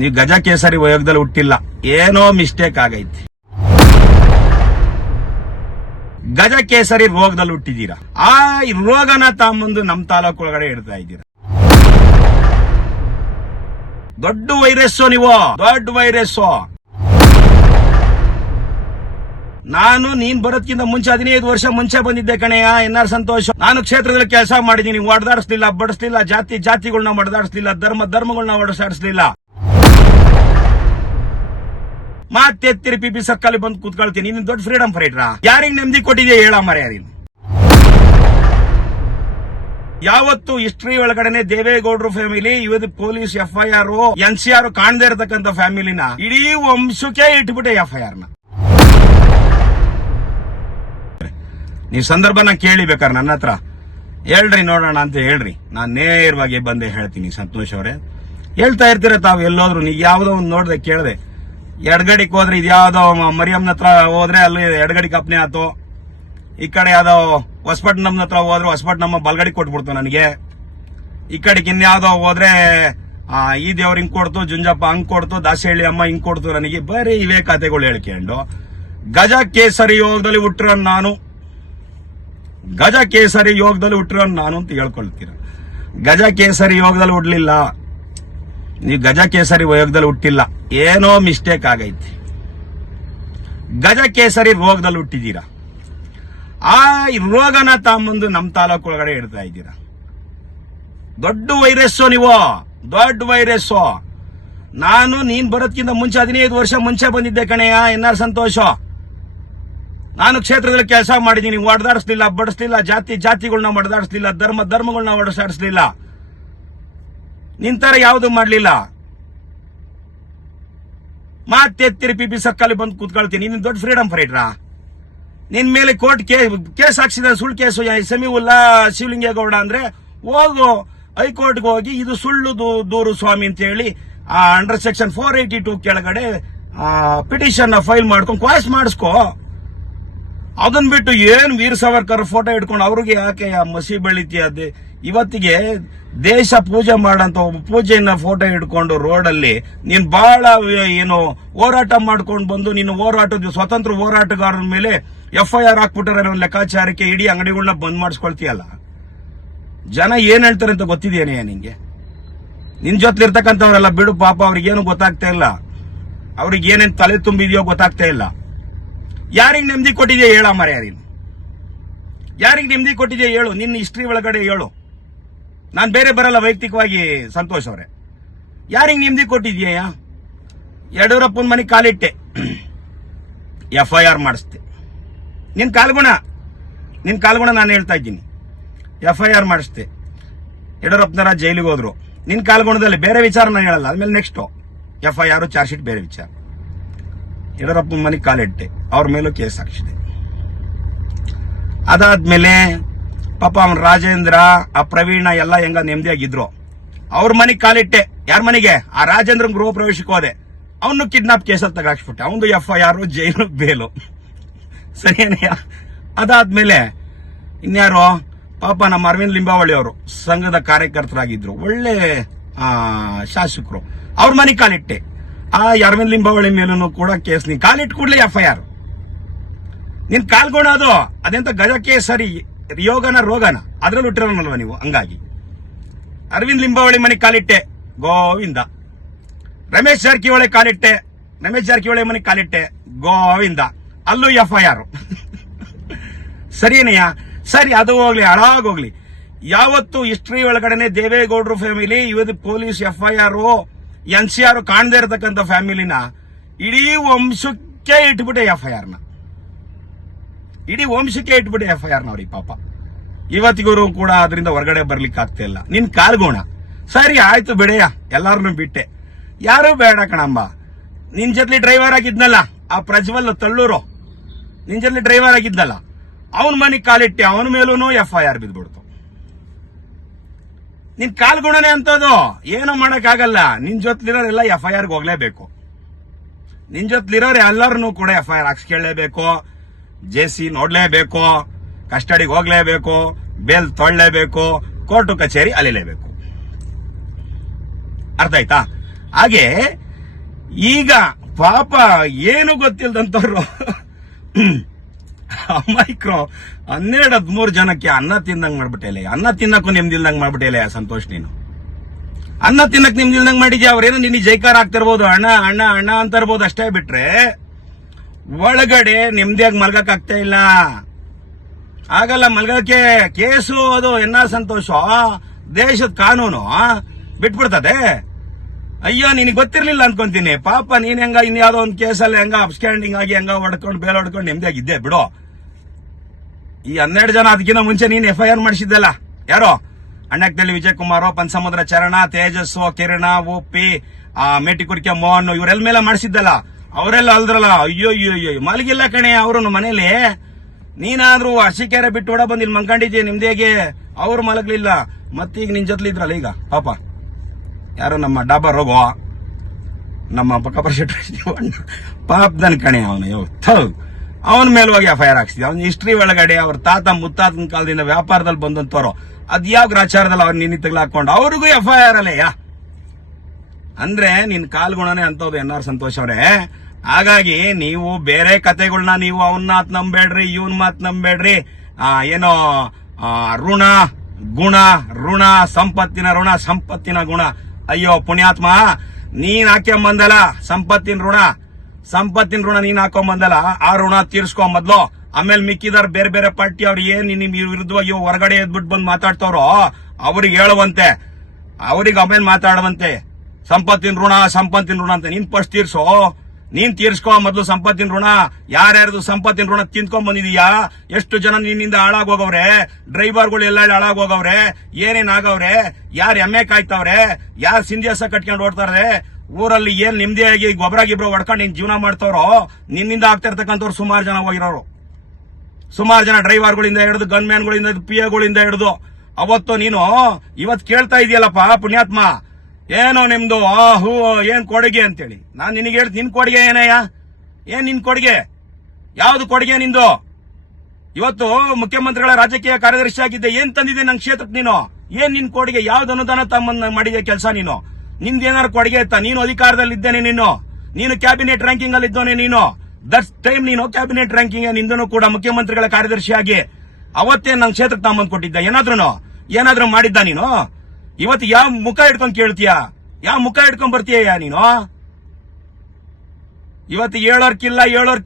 ನೀವು ಗಜ ಕೇಸರಿ ವಯೋಗದಲ್ಲಿ ಹುಟ್ಟಿಲ್ಲ. ಏನೋ ಮಿಸ್ಟೇಕ್ ಆಗೈತಿ. ಗಜ ಕೇಸರಿ ರೋಗದಲ್ಲಿ ಹುಟ್ಟಿದೀರಾ ಆ ರೋಗನ ತಾಂಬಂದು ನಮ್ ತಾಲೂಕು ಒಳಗಡೆ ಇಡ್ತಾ ಇದ್ದೀರಾ? ದೊಡ್ಡ ವೈರಸ್ಸು ನೀವು, ದೊಡ್ಡ ವೈರಸ್ಸು. ನಾನು, ನೀನ್ ಬರೋದ್ಕಿಂತ ಮುಂಚೆ ಹದಿನೈದು ವರ್ಷ ಮುಂಚೆ ಬಂದಿದ್ದೆ ಕಣೆಯ ಎನ್ಆರ್ ಸಂತೋಷ ಸಂತೋಷ್. ನಾನು ಕ್ಷೇತ್ರದಲ್ಲಿ ಕೆಲಸ ಮಾಡಿದ್ದೀನಿ ಒಡೆದಾಡಿಸ್ಲಿಲ್ಲ, ಬಡಿಸ್ಲಿಲ್ಲ, ಜಾತಿ ಜಾತಿಗಳನ್ನ ಒಡೆದಾಡಿಸ್ಲಿಲ್ಲ, ಧರ್ಮ ಧರ್ಮಗಳನ್ನ ಒಡೆಸಾಡಿಸ್ಲಿಲ್ಲ ಮಾತೆತ್ತಿರಿ ತಿರುಪಿ ಪಿ ಸಕ್ಕಲ್ಲಿ ಬಂದು ಕೂತ್ಕೊಳ್ತೀನಿ. ನೀನು ದೊಡ್ಡ ಫ್ರೀಡಮ್ ಫೈಟ್ರಾ ಯಾರಿಗ್ ನೆಮ್ಮದಿ ಕೊಟ್ಟಿದ್ಯಾ ಹೇಳ ಮರ್ಯಾದ ಯಾವತ್ತು ಹಿಸ್ಟ್ರಿ ಒಳಗಡೆನೆ ದೇವೇಗೌಡರು ಫ್ಯಾಮಿಲಿ ಇವತ್ತು police F I R N C R ಕಾಣದೇ ಇರತಕ್ಕಂತ ಫ್ಯಾಮಿಲಿನ ಇಡೀ ವಂಶಕ್ಕೆ ಇಟ್ಬಿಟ್ಟೆ ಎಫ್ ಐ ಆರ್ನ. ನೀವು ಸಂದರ್ಭನ ಕೇಳಿ ಬೇಕಾದ್ರೆ ನನ್ನ ಹತ್ರ. ಹೇಳ್ರಿ ನೋಡೋಣ ಅಂತ ಹೇಳ್ರಿ. ನಾನ್ ನೇರವಾಗಿ ಬಂದೆ ಹೇಳ್ತೀನಿ ಸಂತೋಷ್ ಅವರೇ. ಹೇಳ್ತಾ ಇರ್ತೀರ ತಾವು ಎಲ್ಲೋದ್ರು, ನೀವು ಯಾವ್ದೋ ಒಂದು ನೋಡ್ದೆ ಕೇಳ್ದೆ. ಎಡಗಡಿಗೆ ಹೋದ್ರೆ ಇದ್ಯಾವ್ದೋ ಮರಿಯಮ್ಮನ ಹತ್ರ ಹೋದ್ರೆ ಅಲ್ಲಿ ಎಡಗಡಿ ಕಪ್ನೆ ಆತು ಈ ಕಡೆ ಯಾವ್ದೋ ಹೊಸಪಟ್ನಮ್ನ ಹತ್ರ ಹೋದ್ರೆ ಹೊಸಪಟ್ನಮ್ಮ ಬಲ್ಗಡಿ ಕೊಟ್ಬಿಡ್ತು ನನಗೆ. ಈ ಕಡೆಗೆ ಇನ್ಯಾವ್ದೋ ಹೋದ್ರೆ ಈ ದೇವ್ರ ಹಿಂಗ್ ಕೊಡ್ತು, ಜುಂಜಪ್ಪ ಹಂಗ್ ಕೊಡ್ತು ದಾಸಹಳ್ಳಿ ಅಮ್ಮ ಹಿಂಗ್ ಕೊಡ್ತು ನನಗೆ ಬರೀ ಇವೇ ಕತೆಗಳು ಹೇಳ್ಕೊಂಡು. ಗಜ ಕೇಸರಿ ಯೋಗದಲ್ಲಿ ಹುಟ್ಟಿರೋ ನಾನು. ಗಜ ಕೇಸರಿ ಯೋಗದಲ್ಲಿ ಹುಟ್ಟಿರೋ ನಾನು ಅಂತ ಹೇಳ್ಕೊಳ್ತೀರ. ಗಜ ಕೇಸರಿ ಯೋಗದಲ್ಲಿ ಹುಡ್ಲಿಲ್ಲ. ನೀವು ಗಜ ಕೇಸರಿ ವಯೋಗದಲ್ಲಿ ಹುಟ್ಟಿಲ್ಲ. ಏನೋ ಮಿಸ್ಟೇಕ್ ಆಗೈತಿ. ಗಜ ಕೇಸರಿ ರೋಗದಲ್ಲಿ ಹುಟ್ಟಿದ್ದೀರಾ? ಆ ರೋಗನ ತಮ್ಮಂದು ನಮ್ಮ ತಾಲೂಕು ಒಳಗಡೆ ಇಡ್ತಾ ಇದ್ದೀರಾ? ದೊಡ್ಡ ವೈರಸ್ಸು ನೀವು. ದೊಡ್ಡ ವೈರಸ್ಸು. ನಾನು, ನೀನ್ ಬರೋದ್ಕಿಂತ ಮುಂಚೆ ಹದಿನೈದು ವರ್ಷ ಮುಂಚೆ ಬಂದಿದ್ದೆ ಕಣೆಯ ಎನ್ ಸಂತೋಷ. ನಾನು ಕ್ಷೇತ್ರದಲ್ಲಿ ಕೆಲಸ ಮಾಡಿದ್ದೀನಿ ಒಡೆದಾಡಿಸ್ಲಿಲ್ಲ, ಬಡಿಸ್ಲಿಲ್ಲ, ಜಾತಿ ಜಾತಿಗಳನ್ನ ಒಡೆದಾಡಿಸ್ಲಿಲ್ಲ, ಧರ್ಮ ಧರ್ಮಗಳನ್ನ ಒಡೆಸಾಡಿಸ್ಲಿಲ್ಲ ನಿಂತರ ಯಾವುದು ಮಾಡ್ಲಿಲ್ಲ. ಮಾತೆತ್ತಿರಿ ಪಿ ಪಿ ಸಕ್ಕಲ್ಲಿ ಬಂದು ಕೂತ್ಕೊಳ್ತೀನಿ. ನಿನ್ನ ದೊಡ್ಡ ಫ್ರೀಡಮ್ ಫೈಟ್ರಾ ನಿನ್ ಮೇಲೆ ಕೋರ್ಟ್ ಕೇಸ್ ಹಾಕ್ಸಿದ ಸುಳ್ಳು ಕೇಸು ಸಮೀವುಲ್ಲಾ ಶಿವಲಿಂಗೇಗೌಡ ಅಂದ್ರೆ, ಹೋಗು, ಹೈಕೋರ್ಟ್ಗೆ ಹೋಗಿ ಇದು ಸುಳ್ಳು ದೂರು ಸ್ವಾಮಿ ಅಂತ ಹೇಳಿ, ಆ under section four eighty two ಕೆಳಗಡೆ ಪಿಟಿಷನ್ ಫೈಲ್ ಮಾಡ್ಕೊಂಡು ಕ್ವಾಸ್ ಮಾಡಿಸ್ಕೊ. ಅದನ್ ಬಿಟ್ಟು ಏನ್ ವೀರ್ ಸಾವರ್ಕರ್ ಫೋಟೋ ಇಟ್ಕೊಂಡು ಅವ್ರಿಗೆ ಯಾಕೆ ಮಸಿ ಬೆಳಿತೀಯ ಇವತ್ತಿಗೆ ದೇಶ ಪೂಜೆ ಮಾಡಂತ ಒಬ್ಬ ಪೂಜೆಯನ್ನ ಫೋಟೋ ಹಿಡ್ಕೊಂಡು ರೋಡಲ್ಲಿ ನೀನ್ ಬಹಳ ಏನು ಹೋರಾಟ ಮಾಡ್ಕೊಂಡು ಬಂದು ನೀನು ಹೋರಾಟದ ಸ್ವತಂತ್ರ ಹೋರಾಟಗಾರರ ಮೇಲೆ ಎಫ್ ಐ ಆರ್ ಹಾಕ್ಬಿಟ್ಟಾರೆ ಲೆಕ್ಕಾಚಾರಕ್ಕೆ ಇಡೀ ಅಂಗಡಿಗಳನ್ನ ಬಂದ್ ಮಾಡಿಸ್ಕೊಳ್ತೀಯಲ್ಲ? ಜನ ಏನ್ ಹೇಳ್ತಾರೆ ಅಂತ ಗೊತ್ತಿದೆಯೇನೆ ನಿಂಗೆ? ನಿನ್ ಜೊತೆಲಿರ್ತಕ್ಕಂಥವ್ರೆಲ್ಲ ಬಿಡು ಪಾಪ, ಅವ್ರಿಗೇನು ಗೊತ್ತಾಗ್ತಾ ಇಲ್ಲ. ಅವ್ರಿಗೆ ಏನೇನು ತಲೆ ತುಂಬಿದೆಯೋ ಗೊತ್ತಾಗ್ತಾ ಇಲ್ಲ. ಯಾರಿಗೆ ನೆಮ್ಮದಿ ಕೊಟ್ಟಿದೆಯಾ ಹೇಳ ನೀನು. ಯಾರಿಗೆ ನೆಮ್ಮದಿ ಕೊಟ್ಟಿದೆಯಾ ಹೇಳು, ನಿನ್ನ ಹಿಸ್ಟ್ರಿ ಒಳಗಡೆ ಹೇಳು. ನಾನು ಬೇರೆ ಬರಲ್ಲ ವೈಯಕ್ತಿಕವಾಗಿ ಸಂತೋಷ್ ಅವರೇ. ಯಾರಿಗೆ ನೆಮ್ಮದಿ ಕೊಟ್ಟಿದ್ಯಾ ಯಡಿಯೂರಪ್ಪನ ಮನೆ ಕಾಲಿಟ್ಟೆ ಎಫ್ ಐ ಆರ್ ಮಾಡಿಸ್ತೆ ನಿನ್ ಕಾಲ್ಗುಣ ನಿನ್ನ ಕಾಲ್ಗುಣ ನಾನು ಹೇಳ್ತಾ ಇದ್ದೀನಿ. ಎಫ್ ಐ ಆರ್ ಮಾಡಿಸ್ತೆ ಯಡಿಯೂರಪ್ಪನರ ಜೈಲಿಗೆ ಹೋದ್ರು. ನಿನ್ ಕಾಲ್ಗುಣದಲ್ಲಿ ಬೇರೆ ವಿಚಾರ ನಾನು ಹೇಳಲ್ಲ ಆದ್ಮೇಲೆ next. F I R charge sheet ಬೇರೆ ವಿಚಾರ. ಯಡಿಯೂರಪ್ಪನ ಮನೆ ಕಾಲಿಟ್ಟೆ. ಅವ್ರ ಮೇಲೂ ಕೇಸ್ ಹಾಕಿಸಿದೆ. ಅದಾದ್ಮೇಲೆ ಪಾಪ ಅವನ್ ರಾಜೇಂದ್ರ, ಆ ಪ್ರವೀಣ ಎಲ್ಲ ಹೆಂಗ ನೆಮ್ಮದಿಯಾಗಿದ್ರು. ಅವ್ರ ಮನೆಗೆ ಕಾಲಿಟ್ಟೆ. ಯಾರ ಮನೆಗೆ? ಆ ರಾಜೇಂದ್ರ ಗೃಹ ಪ್ರವೇಶಕ್ಕೆ ಹೋದೆ. ಅವನು ಕಿಡ್ನಾಪ್ ಕೇಸಲ್ಲಿ ತಗಾಕ್ಸ್ಬಿಟ್ಟೆ ಅವನು F I R jail, bail. ಸರಿಯೇನೆಯ ಅದಾದ್ಮೇಲೆ ಇನ್ಯಾರು? ಪಾಪ ನಮ್ಮ ಅರವಿಂದ್ ಲಿಂಬಾವಳಿ ಅವರು, ಸಂಘದ ಕಾರ್ಯಕರ್ತರಾಗಿದ್ರು. ಒಳ್ಳೆ ಶಾಸಕರು. ಅವ್ರ ಮನೆ ಕಾಲಿಟ್ಟೆ. ಆ ಅರವಿಂದ್ ಲಿಂಬಾವಳಿ ಮೇಲೂ ಕೂಡ ಕೇಸ್ ನೀ, ಕಾಲಿಟ್ಟು ಕೂಡಲೇ ಎಫ್ ಐ ಆರ್ ನಿನ್ ಅದು. ಅದೆಂತ ಗಜಕ್ಕೆ ಸರಿ ಯೋಗನ ರೋಗನ. ಅದ್ರಲ್ಲಿ ಹುಟ್ಟಿರೋನಲ್ವ ನೀವು? ಹಂಗಾಗಿ. ಅರವಿಂದ್ ಲಿಂಬಾವಳಿ ಮನೆ ಕಾಲಿಟ್ಟೆ. ಗೋವಿಂದ. ರಮೇಶ್ ಜಾರಕಿಹೊಳಿ ಕಾಲಿಟ್ಟೆ. ರಮೇಶ್ ಜಾರಕಿಹೊಳಿ ಮನೆ ಕಾಲಿಟ್ಟೆ. ಗೋವಿಂದ. ಅಲ್ಲೂ ಎಫ್ ಐ ಆರ್ ಸರಿನಯ್ಯ ಸರಿ, ಅದು ಹೋಗ್ಲಿ ಹಾಳಾಗೋಗ್ಲಿ ಯಾವತ್ತು ಹಿಸ್ಟ್ರಿ ಒಳಗಡೆನೆ ದೇವೇಗೌಡರು ಫ್ಯಾಮಿಲಿ ಇವತ್ತು police F I R N C R ಕಾಣದೇ ಇರತಕ್ಕಂಥ ಫ್ಯಾಮಿಲಿನ ಇಡೀ ವಂಶಕ್ಕೆ ಇಟ್ಬಿಟ್ಟೆ ಎಫ್ ಐ ಆರ್ನ ಇಡೀ ವಂಶಕ್ಕೆ ಇಟ್ಬಿಟ್ಟು ಎಫ್ ಐ ಆರ್ ನೋಡಿ ಪಾಪ. ಇವತ್ತಿಗೂ ಕೂಡ ಅದರಿಂದ ಹೊರಗಡೆ ಬರ್ಲಿಕ್ಕೆ ಆಗ್ತಾ ಇಲ್ಲ. ನಿನ್ ಕಾಲ್ಗೋಣ. ಸರಿ, ಆಯ್ತು ಬಿಡೆಯ ಎಲ್ಲಾರನ್ನು ಬಿಟ್ಟೆ. ಯಾರು ಬೇಡ ಕಣಮ್ಮ. ನಿನ್ ಜೊತೆ ಡ್ರೈವರ್ ಆಗಿದ್ನಲ್ಲ, ಆ ಪ್ರಜ್ವಲ್ ತಳ್ಳೂರು. ನಿನ್ ಜೊತೆ ಡ್ರೈವರ್ ಆಗಿದ್ನಲ್ಲ ಅವನ ಮನೆಗೆ ಕಾಲಿಟ್ಟೆ, ಅವನ ಮೇಲೂ ಎಫ್ ಐ ಆರ್ ಬಿದ್ಬಿಡ್ತು ನಿನ್ ಕಾಲ್ಗುಣನೆ ಅಂತದು ಏನು ಮಾಡಕ್ಕಾಗಲ್ಲ. ನಿನ್ ಜೊತೆಲಿರೋರೆಲ್ಲ ಎಫ್ ಐ ಆರ್ಗೆ ಹೋಗ್ಲೇಬೇಕು. ನಿನ್ ಜೊತೆಲಿರೋರು ಎಲ್ಲರನ್ನೂ ಕೂಡ ಎಫ್ ಐ ಆರ್ ಹಾಕ್ಸ್ಕೊಳ್ಳೇಬೇಕು ಜೆ ಸಿ ನೋಡ್ಲೇಬೇಕು, ಕಸ್ಟಡಿಗೆ ಹೋಗ್ಲೇಬೇಕು, ಬೇಲ್ ತೊಳ್ಳಲೇಬೇಕು ಕೋರ್ಟು ಕಚೇರಿ ಅಲಿಲೇಬೇಕು. ಅರ್ಥ ಆಯ್ತಾ? ಹಾಗೆ ಈಗ ಪಾಪ ಏನು ಗೊತ್ತಿಲ್ದಂತವ್ರು ಮೈಕ್ರೋ ಹನ್ನೆರಡು, ಹದಿಮೂರು ಜನಕ್ಕೆ ಅನ್ನ ತಿಂದಂಗ್ ಮಾಡ್ಬಿಟ್ಟೆಲೆ ಅನ್ನ ತಿನ್ನಕ್ಕೂ ನಿಮ್ದಿಲ್ದಂಗ್ ಮಾಡ್ಬಿಟ್ಟೆಲೆ ಸಂತೋಷ್ ನೀನು. ಅನ್ನ ತಿನ್ನಕ್ ನಿಮ್ದಿಲ್ದಂಗ್ ಮಾಡಿದ್ಯಾ ಅವ್ರೇನು ನಿನ್ನ ಜೈಕಾರ ಆಗ್ತಿರ್ಬೋದು? ಅಣ್ಣ ಅಣ್ಣ ಅಣ್ಣ ಅಂತ ಇರ್ಬೋದು ಅಷ್ಟೇ ಬಿಟ್ರೆ ಒಳಗಡೆ ನೆಮ್ಮದಿಯಾಗಿ ಮಲ್ಗಕ್ ಆಗ್ತಾ ಇಲ್ಲ. ಆಗಲ್ಲ ಮಲ್ಗಕ್ಕೆ ಕೇಸು ಅದು ಎನ್ನ ಸಂತೋಷ? ದೇಶದ ಕಾನೂನು ಬಿಟ್ಬಿಡ್ತದೆ? ಅಯ್ಯೋ, ನಿನಗೆ ಗೊತ್ತಿರ್ಲಿಲ್ಲ ಅನ್ಕೊಂತೀನಿ. ಪಾಪ, ನೀನ್ ಹೆಂಗ ಇನ್ಯಾವುದೋ ಒಂದು ಕೇಸಲ್ಲಿ ಹೆಂಗ ಅಪ್ಸ್ಟ್ಯಾಂಡಿಂಗ್ ಆಗಿ ಹೆಂಗ ಹೊಡ್ಕೊಂಡು ಬೇಲ್ ಹೊಡ್ಕೊಂಡು ನೆಮ್ಮದಿಯಾಗಿದ್ದೆ ಬಿಡು. ಈ ಹನ್ನೆರಡು ಜನ ಅದಕ್ಕಿಂತ ಮುಂಚೆ ನೀನ್ ಎಫ್ ಐ ಆರ್ ಮಾಡಿಸಿದ್ದಲ್ಲ. ಯಾರೋ? ಅಣ್ಣಕ್ದಲ್ಲಿ ವಿಜಯ್ ಕುಮಾರ್ ಪನ್ಸಮುದ್ರ ಚರಣ, ತೇಜಸ್ಸು, ಕಿರಣ, ಉಪ್ಪಿ, ಆ ಮೇಟಿಕುರ್ಕೆ ಮೋಹನ್ ಇವರೆಲ್ಲ ಮೇಲೆ ಮಾಡಿಸಿದ್ದಲ್ಲ. ಅವರೆಲ್ಲ ಅಲ್ದ್ರಲ್ಲ, ಅಯ್ಯೋ ಅಯ್ಯೋ ಅಯ್ಯೋ ಮಲಗಿಲ್ಲ ಕಣೆ ಅವರು ಮನೇಲಿ. ನೀನಾದ್ರೂ ಅರ್ಸಿಕೆರೆ ಬಿಟ್ಟು ಹೊಡ ಬಂದು ಇಲ್ಲಿ ನಿಮ್ದೇಗೆ ಅವ್ರು ಮಲಗ್ಲಿಲ್ಲ. ಮತ್ತೀಗ ನಿನ್ ಜೊತ್ಲಿದ್ರಲ್ಲ ಈಗ, ಪಾಪ. ಯಾರು ನಮ್ಮ ಡಾಬಾ ರೋಗೋ ನಮ್ಮ ಪಕ್ಕ ಶೆಟ್ಟಿ ಪಾಪದನ್ ಕಣೆ ಅವನು ಅವನ ಮೇಲೆ ಹೋಗಿ ಎಫ್ ಐ ಆರ್ ಹಾಕ್ಸಿದ್ವಿ ಅವ್ನ ಹಿಸ್ಟ್ರಿ ಒಳಗಡೆ ಅವ್ರ ತಾತ ಮುತ್ತಾತನ ಕಾಲದಿಂದ ವ್ಯಾಪಾರದಲ್ಲಿ ಬಂದಂತವ್ರು. ಅದ್ಯಾವ ಗ್ರಾಚಾರದಲ್ಲಿ ಅವ್ರ ನಿನ್ನ ತಗ್ಲಾಕೊಂಡು ಅವ್ರಿಗೂ ಎಫ್ ಐ ಆರ್ ಅಲ್ಲಯ್ಯ ಅಂದ್ರೆ ನಿನ್ ಕಾಲ್ಗುಣನೇ ಅಂತವ್ದು ಎನ್ ಆರ್ ಸಂತೋಷ್ ಅವರೇ. ಹಾಗಾಗಿ ನೀವು ಬೇರೆ ಕತೆಗಳನ್ನ ನೀವು ಅವನ್ ಮಾತ್ ನಂಬೇಡ್ರಿ ಇವನ್ ಮಾತ್ ನಂಬೇಡ್ರಿ ಆ, ಏನೋ ಋಣ ಗುಣ ಋಣ ಸಂಪತ್ತಿನ ಋಣ ಸಂಪತ್ತಿನ ಗುಣ. ಅಯ್ಯೋ ಪುಣ್ಯಾತ್ಮ ನೀನ್ ಹಾಕ್ಯಂಬಂದಲ್ಲ ಸಂಪತ್ತಿನ ಋಣ. ಸಂಪತ್ತಿನ ಋಣ ನೀನ್ ಹಾಕೊಂಬಂದಲ್ಲ ಆ ಋಣ ತೀರ್ಸ್ಕೊ ಮೊದ್ಲು. ಆಮೇಲೆ ಮಿಕ್ಕಿದಾರ ಬೇರೆ ಬೇರೆ ಪಾರ್ಟಿ ಅವ್ರು ಏನ್ ನಿಮ್ ವಿರುದ್ಧವಾಗಿ ಹೊರಗಡೆ ಎದ್ಬಿಟ್ಟು ಬಂದು ಮಾತಾಡ್ತಾವ್ರೋ ಅವ್ರಿಗೆ ಹೇಳುವಂತೆ. ಅವ್ರಿಗೆ ಆಮೇಲೆ ಮಾತಾಡುವಂತೆ. ಸಂಪತ್ತಿನ ಋಣ ಸಂಪತ್ತಿನ ಋಣ ಅಂತ ನೀನ್ ಫಸ್ಟ್ ತೀರ್ಸೋ. ನೀನ್ ತೀರ್ಸ್ಕೋ ಮೊದ್ಲು ಸಂಪತ್ತಿನ ಋಣ. ಯಾರ್ಯಾರ್ದು ಸಂಪತ್ತಿನ ಋಣ ತಿಂದ್ಕೊಂಡ್ ಬಂದಿದೀಯಾ? ಎಷ್ಟು ಜನ ನಿನ್ನಿಂದ ಹಾಳಾಗೋಗವ್ರೆ ಡ್ರೈವರ್ಗಳು ಎಲ್ಲ ಹಾಳಾಗೋಗವ್ರೆ ಏನೇನ್ ಆಗವ್ರೆ? ಯಾರ್ ಎಮ್ಮೆ ಕಾಯ್ತವ್ರೆ? ಯಾರ್ ಸಿಂಧ್ಯಾಸ ಕಟ್ಕೊಂಡು ಓಡ್ತಾರೆ ಊರಲ್ಲಿ ಏನ್ ಆಗಿ ಗೊಬ್ಬರ ಗಿಬ್ರ ಹೊಡ್ಕೊಂಡು ನೀನ್ ಜೀವನ ಮಾಡ್ತಾವ್ರೋ? ನಿನ್ನಿಂದ ಆಗ್ತಾ ಇರ್ತಕ್ಕಂಥವ್ರು ಸುಮಾರು ಜನ ಹೋಗಿರೋರು. ಸುಮಾರು ಜನ ಡ್ರೈವರ್ಗಳಿಂದ ಹಿಡಿದು, ಗನ್ಮ್ಯಾನ್ಗಳಿಂದ ಪಿ ಎಗಳಿಂದ ಹಿಡಿದು. ಅವತ್ತು ನೀನು ಇವತ್ ಕೇಳ್ತಾ ಇದೆಯಲ್ಲಪ್ಪ ಪುಣ್ಯಾತ್ಮ. ಏನೋ ನಿಮ್ದು, ಆ, ಹೂ ಏನ್ ಕೊಡುಗೆ ಅಂತೇಳಿ. ನಾನು ನಿನಗೆ ಹೇಳ್ತೀನಿ, ನಿನ್ ಕೊಡುಗೆ ಏನಯ್ಯ? ಏನ್ ನಿನ್ ಕೊಡುಗೆ? ಯಾವ್ದು ಕೊಡುಗೆ ನಿಂದು? ಇವತ್ತು ಮುಖ್ಯಮಂತ್ರಿಗಳ ರಾಜಕೀಯ ಕಾರ್ಯದರ್ಶಿ ಆಗಿದ್ದೆ, ಏನ್ ತಂದಿದೆ ನನ್ ಕ್ಷೇತ್ರಕ್ಕೆ ನೀನು? ಏನ್ ನಿನ್ ಕೊಡುಗೆ? ಯಾವ್ದು ಅನುದಾನ ತಮ್ಮನ್ನ ಮಾಡಿದೆ ಕೆಲಸ ನೀನು? ನಿಂದ ಏನಾರು ಕೊಡುಗೆ ಇತ್ತ ನೀನು ಅಧಿಕಾರದಲ್ಲಿ ಇದ್ದೇನೆ ನೀನು? ನೀನು ಕ್ಯಾಬಿನೆಟ್ ರ್ಯಾಂಕಿಂಗ್ ಅಲ್ಲಿ ಇದ್ದೋನೆ ನೀನು? ದಟ್ಸ್ ಟೈಮ್ ನೀನು ಕ್ಯಾಬಿನೆಟ್ ರ್ಯಾಂಕಿಂಗ್ ನಿಂದನು ಕೂಡ ಮುಖ್ಯಮಂತ್ರಿಗಳ ಕಾರ್ಯದರ್ಶಿಯಾಗಿ ಅವತ್ತೇ ನನ್ ಕ್ಷೇತ್ರಕ್ಕೆ ತಮ್ಮಂದ್ ಕೊಟ್ಟಿದ್ದ. ಏನಾದ್ರೂ ಏನಾದ್ರೂ ಮಾಡಿದ್ದ ನೀನು? ಇವತ್ತು ಯಾವ ಮುಖ ಹಿಡ್ಕೊಂಡ್ ಕೇಳ್ತೀಯ? ಯಾವ ಮುಖ ಹಿಡ್ಕೊಂಡ್ ಬರ್ತೀಯ ನೀನು? ಇವತ್ತು ಹೇಳೋರ್ಕಿಲ್ಲ ಹೇಳೋರ್